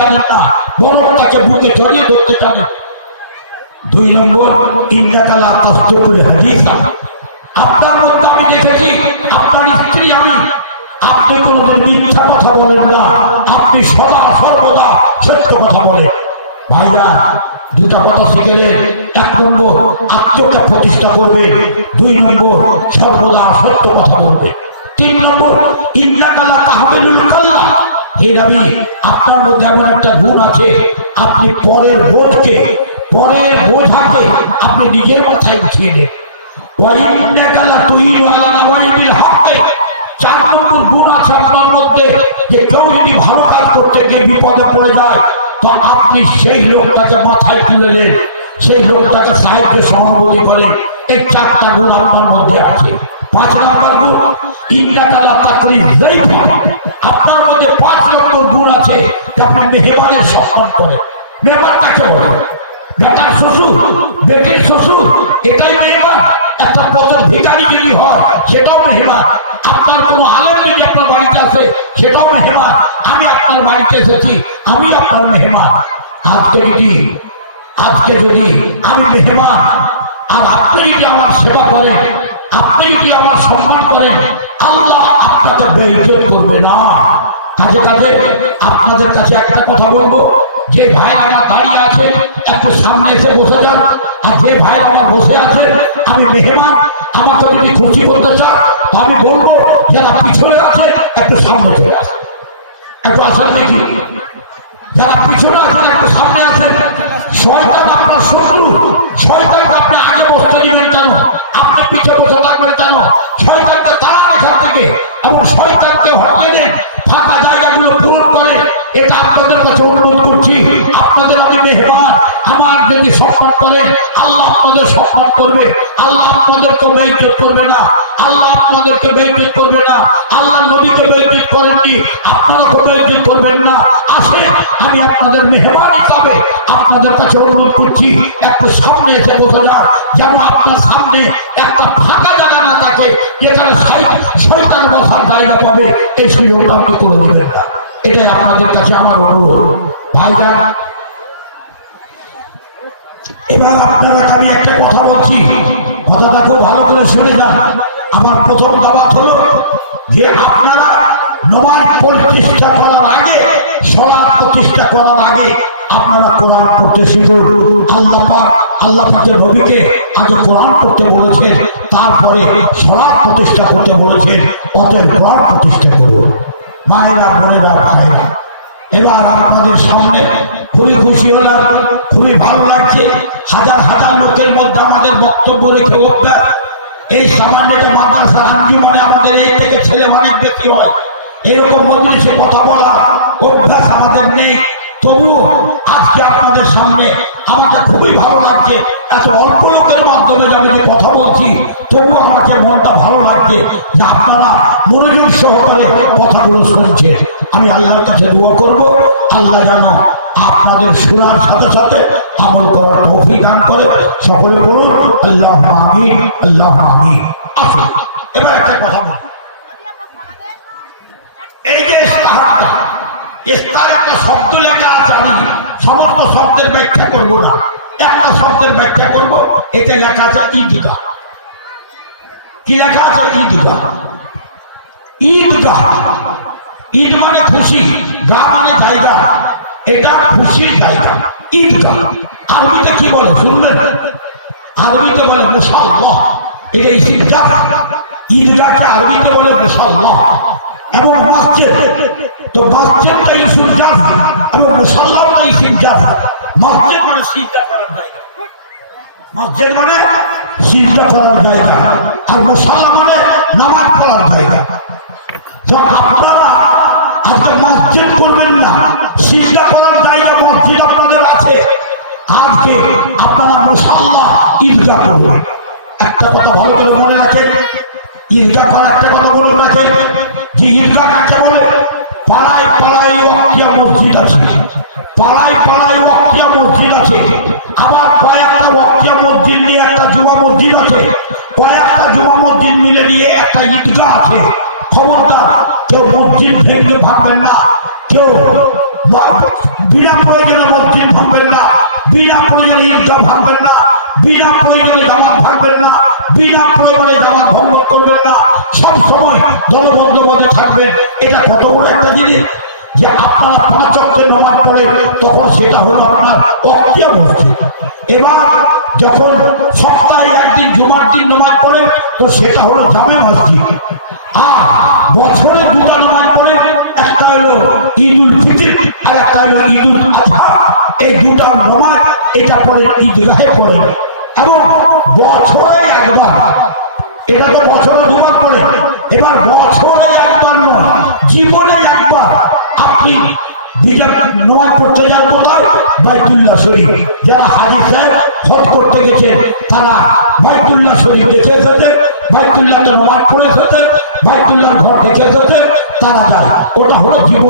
জানেন না, বরং তাকে বুকে জড়িয়ে ধরতে জানেন। 2 নম্বর, ইন্নাকা লা তাসদুকুল হাদিসা, আপনার মধ্যে আমি দেখেছি, আপনার স্ত্রী আমি, আপনি কোনোদিন মিথ্যা কথা বলেন না, আপনি সদা সর্বদা সত্য কথা বলেন। ভাইরা, 2টা কথা শিখেলেন। 1 নম্বর, আত্মীয়তা প্রতিষ্ঠা করবে। 2 নম্বর, সর্বদা সত্য কথা বলবে। 3 নম্বর, ইন্নাকা লা তাহমিলুল কাল্লা, হে নবী, আপনার মধ্যে এমন একটা গুণ আছে, আপনি পরের বোঝাকে আপনি নিজের মাথায় উঠিয়ে দেন। 4 নম্বর গুণ আছে আপনার মধ্যে, যে কেউ যদি ভালো কাজ করতে গিয়ে বিপদে পড়ে যায়, তো আপনি সেই লোকটাকে মাথায় তুলে নেন, সেই লোকটাকে সাহায্য সহানুভূতি করে। এই 4টা গুণ আপনার মধ্যে আছে। 5 নম্বর গুণ, ইন্নাকা লা তাকরিম যায়ফা, আপনার মধ্যে 5 নম্বর গুণ আছে যে আপনি মেহমানের সম্মান করেন। মেহমান কাকে বলে? বেটার শ্বশুর, বেটির শ্বশুর, এটাই মেহমান। একটা পদের ভিখারি যদি হয় সেটাও মেহমান। আপনার কোনো আলেম যদি আপনার বাড়িতে আসে সেটাও মেহমান। আমি আপনার বাড়িতে এসেছি, আমি আপনার মেহমান। আজকে যদি আমি মেহমান আর আপনি যদি আমার সেবা করেন, আপনি যদি আমার সম্মান করেন, আল্লাহ আপনাকে বেইজ্জত করবে না। কাজে আপনাদের কাছে একটা কথা বলবো, যে ভাই আমার দাঁড়িয়ে আছে একটু সামনে এসে বসে যান, আর যে ভাই আমার বসে আছে আমি মেহমান, আমাকে যদি খুশি করতে চান আমি বলবো যারা পিছনে আছে একটু সামনে চলে আসে, একটু আসেন দেখি। যারা পিছনে আছেন একটু সামনে আসেন। শয়তান আপনার শত্রু, শয়তানকে আপনি আগে বসতে দিবেন কেন? আপনি পিছিয়ে বসে থাকবেন কেন? শয়তানকে তাড়ান এখান থেকে, এবং শয়তানকে হটিয়ে দেন, ফাঁকা জায়গাগুলো পূরণ করে। এটা আপনাদের কাছে অনুরোধ করছি। আপনাদের আমি মেহমান, আমার যদি সম্মান করেন আল্লাহ আপনাদের সম্মান করবে, আল্লাহ আপনাদেরকে বেইজ্জত করবে না, আল্লাহ আপনাদেরকে বেইজ্জত করবে না। আল্লাহ নবীকে বেইজ্জত করেননি, আপনারাও বেইজ্জত করবেন না। আসেন, আমি আপনাদের মেহমান হিসাবে আপনাদের কাছে অনুরোধ করছি, একটু সামনে এসে বসে যান, যেন আপনার সামনে একটা ফাঁকা জায়গা না থাকে যেখানে শয়তান বসার জায়গা পাবে, এই সুযোগটা আপনি করে দেবেন না। এটাই আপনাদের কাছে আমার অনুরোধ। ভাইজান, এবার আপনারা আমি একটা কথা বলছি, কথাটা খুব ভালো করে শুনে যান। আমার প্রথম দাওয়াত হলো যে আপনারা নামাজ প্রতিষ্ঠা করার আগে, সালাত প্রতিষ্ঠা করার আগে আপনারা কোরআন পড়তে শিখুন। আল্লাহ পাকের নবীকে আগে কোরআন পড়তে বলেছেন, তারপরে সালাত প্রতিষ্ঠা করতে বলেছেন। অতএব কোরআন প্রতিষ্ঠা করুন। মায়েরা, বোনেরা, ভাইরা, এবার আপনাদের সামনে খুবই খুশি হলাম, খুবই ভালো লাগছে। হাজার হাজার লোকের মধ্যে আমাদের বক্তব্য রেখে অভ্যাস। এই সামান্য মাদ্রাসা আঞ্জুমানে আমাদের এই থেকে ছেলে অনেক বেশি হয়, এরকম মজলিসে কথা বলা অভ্যাস আমাদের নেই। তবু আজকে আপনাদের সামনে আমাকে খুবই ভালো লাগছে। এত অল্প লোকের মাধ্যমে আমি যে কথা বলছি, তবু আমাকে মনটা ভালো লাগছে যে আপনারা মনোযোগ সহকারে কথাগুলো শুনছেন। আমি আল্লাহর কাছে দোয়া করব, আল্লাহ যেন আপনাদের শোনার সাথে সাথে আমল করার তৌফিক দান করে। সকলে বলুন আল্লাহু আমিন, আল্লাহু আমিন। আসুন এবার একটা কথা বলি। এই যে ইস্তার একটা শব্দ লেখা আছে, আমি সমস্ত শব্দের ব্যাখ্যা করব না, একটা শব্দের ব্যাখ্যা করব। এতে লেখা আছে ঈদগাহ। কি লেখা আছে? ঈদগাহ। ঈদগাহ, ঈদ মানে খুশি, গা মানে জায়গা, এটা খুশির জায়গা। ঈদগাহ আরবিতে কি বলে শুনবেন? আরবিতে বলে মুসাল্লাহ। এটা ঈদগাহ, ঈদগাহকে আরবিতে বলে মুসাল্লাহ। এবং মসজিদ, তো মসজিদটা ইসুজাত এবং মুসাল্লাহটা ইসুজাত। মসজিদ মানে সিজদা করার জায়গা, মসজিদ মানে সিজদা করার জায়গা, আর মুসাল্লাহ মানে নামাজ পড়ার জায়গা। তো আপনারা আজকে মসজিদ করবেন না, সিজদা করার জায়গা মসজিদ আপনাদের আছে, আজকে আপনারা মুসাল্লাহ ঈদগাহ করবেন। একটা কথা ভালো করে মনে রাখেন, ঈদগাহ করার একটা কথা বলে রাখেন যে ঈদগাহ কাকে বলে? পাড়ায় পাড়ায় ওয়াক্তিয়া মসজিদ আছে, পাড়ায় পাড়ায় ওয়াক্তিয়া মসজিদ আছে, আবার কয়েকটা ওয়াক্তিয়া মসজিদ নিয়ে একটা জুমা মসজিদ আছে, কয়েকটা জুমা মসজিদ মিলে নিয়ে একটা ঈদগাহ আছে। খবরদার কেউ মসজিদ ভেঙে ভাববেন না, কেউ বিনা প্রয়োজনে মসজিদ ভাঙবেন না, বিনা প্রয়োজনে ঈদগাহ ভাঙবেন না, বিনা প্রয়োজনে জামাত ভাঙবেন না, বিনা প্রয়োজনে জামাত ভঙ্গ করবেন না, সব সময় দলবদ্ধ পদে থাকবেন। এটা কত বড় একটা জিনিস যে আপনারা 5 ওয়াক্তের নামাজ পড়ে, তখন সেটা হলো আপনার ওয়াক্তিয়া মসজিদ। এবার যখন সপ্তাহে একদিন জুমার দিন নামাজ পড়ে, তো সেটা হলো জামে মসজিদ। আর বছরে 2টা নামাজ পড়ে, একটা হলো ঈদুল ফিতর আর একটা হলো ঈদুল আজহা। এই 2টা নামাজ এটা পড়ে ঈদগাহে পড়ে, এবং বছরে একবার, এটা তো বছরে 2বার পড়ে। এবার বছরে একবার নয়, জীবনে একবার আপনি নামাজ পড়তে যান কোথায়? বাইতুল্লাহ শরীফ। যারা হাজী সাহেব হজ করতে গেছে তারা বাইতুল্লাহ শরীফ দেখে এসেছে, বাইতুল্লাহতে নামাজ পড়ে এসেছে, বাইতুল্লাহর ঘর দেখে এসেছে, তারা যায়। ওটা হলো জীবন।